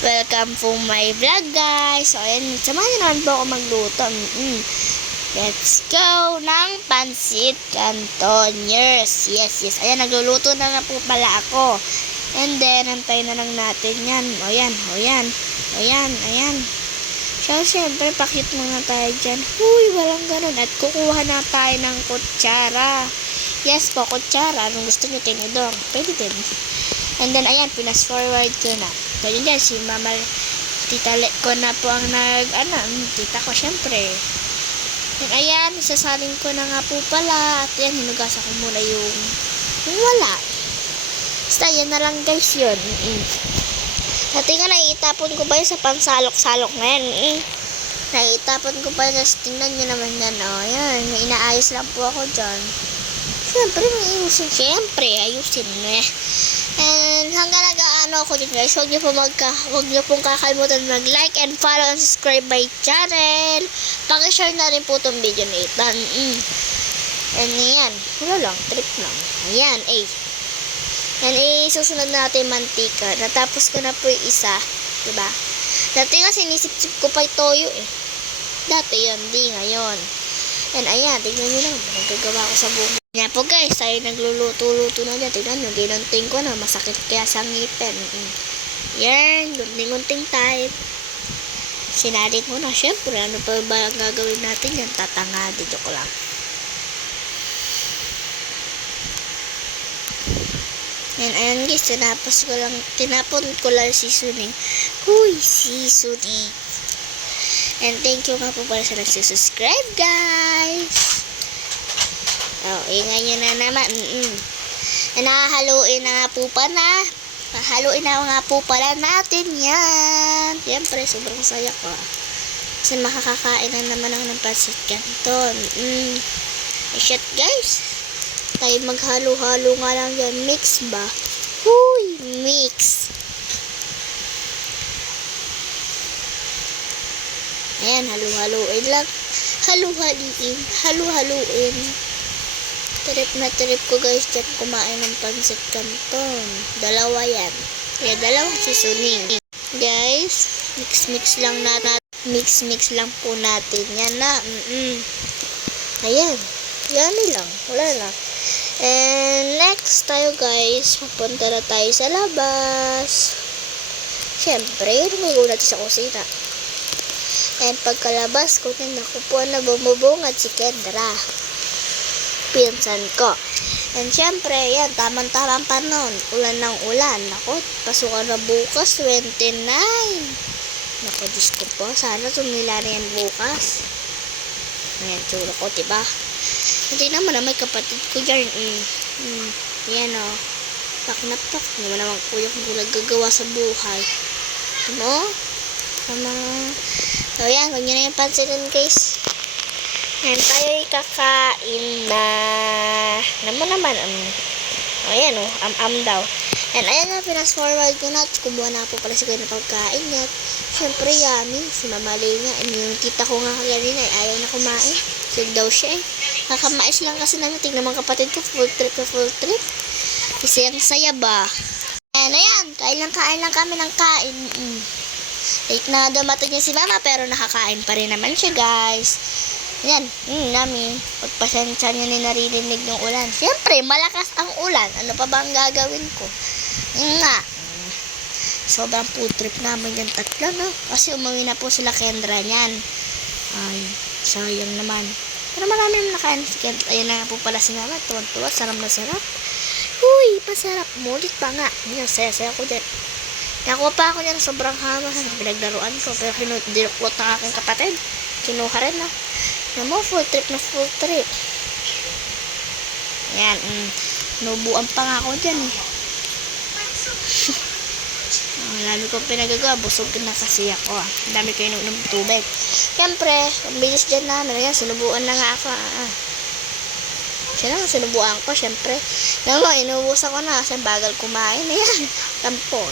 Welcome po my vlog, guys. So, ayan, samahan niyo naman po ako magluto. Let's go ng pansit cantoners. Yes. Ayan, nagluluto na nga po pala ako. And then, antayin na lang natin yan. Ayan. So, syempre, pakit muna tayo dyan. Huy, walang ganun. At kukuha na tayo ng kutsara. Yes po, kutsara. Anong gusto nyo, tinidor? Pwede din. And then, ayan, pinas-forward ko na. So, yun dyan, si Mama, tita ko na po ang tita ko, syempre. And ayan, isasalin ko na nga po pala. At yan, hinugasan ko muna yung wala. Basta, yan na lang guys yun. Dati nga, naiitapon ko ba yun sa pansalok-salok na yan? Naiitapon ko pa yun. Tingnan nyo naman yan. Ayan, inaayos lang po ako dyan. Siyempre, ayusin mo eh. And hanggang nag-ano ako dyan guys, huwag niyo pong kakalimutan mag-like and follow and subscribe my channel. Pakishare na rin po itong video na ito. And yan, wala lang, trip lang. Ayan, and susunod natin mantika. Natapos ko na po yung isa, diba? Dati nga sinisip-sip ko pa yung toyo eh. Dati yun, di ngayon. And ayan, tignan nyo lang, nagagawa ko sa buhay. Nga po guys, tayo nagluluto-luto na dyan. Tignan nyo, ginunting ko na, masakit kaya sa ngipin. Yan, gunting-gunting tayo. Sinalit mo na, syempre, ano pa ba ang gagawin natin yan? Tatangadi, joke lang. And ayan guys, tinapon ko lang seasoning. Huy, seasoning. And thank you nga po pala sa nagsusubscribe, guys. Ingay nyo na naman. And nakahaluin na nga po pala. Haluin na nga po pala natin yan. Siyempre, sobrang saya ko. Kasi makakakain na naman ako ng pansit canton. Shit, guys. Tayo maghalo-halo nga lang yan. Mix ba? Huy, mix. Ayan, halu-haluin lang. Halu-haluin. Trip na trip ko guys dyan kumain ng pansit canton. Dalawa yan. Kaya dalawang seasoning. Guys, mix lang natin. Mix lang po natin. Yan na. Ayan. Yan lang. Wala lang. And next tayo guys. Pupunta na tayo sa labas. Siyempre, lumigo natin sa kusina. And pagkalabas ko, nakupuan na bumubungad si Kendra. Pinsan ko. And syempre, yan, tamang-tamang panon. Ulan ng ulan. Naku, pasukan na bukas, 29. Naku, Diyos ko po. Sana tumila na yan bukas. Ayan, tsura ko, diba? Hindi naman na may kapatid ko dyan. Yan o. Pak na pak. Hindi naman kuya kung naggagawa sa buhay. Ano? So yan, huwag nyo na yung pansinin guys. And tayo kakain na naman ayan o, daw. And ayan na, pinas forward ko na. Kumuha na po pala siguro na pagkain niya. Syempre yummy, si Mama Lena. And yung tita ko nga kanina ayaw na kumain. Sig daw siya eh. Kakamais lang kasi namin. Tingnan mga kapatid ko, full trip. Kasi ang saya ba. And ayan, kain lang kami ng kain. Late na dumating niya si Mama pero nakakain pa rin naman siya guys. Yan, namin. Pagpasensya niya ni naririnig ng ulan. Siyempre, malakas ang ulan. Ano pa ba ang gagawin ko? Sobrang food trip namin yung tatlo, no? Kasi umuwi na po sila Kendra niyan. Ay, sayang naman. Pero marami naman nakain si Kendra. Ayan na nga po pala si Mama. Tuwan-tuwa, sarap na sarap. Huy, masarap. Mulit pa nga. Yan, saya-saya ko dyan. Nakuha pa ako dyan sobrang hama. Pinaglaruan ko. Pero dinuklot ng aking kapatid. Kinuha rin na. Naman, full trip. Yan, nubuan pa nga ako dyan eh. Ang dami ko pinagagawa, busog na kasi ako ah. Ang dami ko inuunom tubig. Siyempre, ang bilis dyan namin. Ayan, sinubuan na nga ako. Sinubuan ko, siyempre. Naman, inubusan ko na kasi bagal kumain. Ayan, tampo.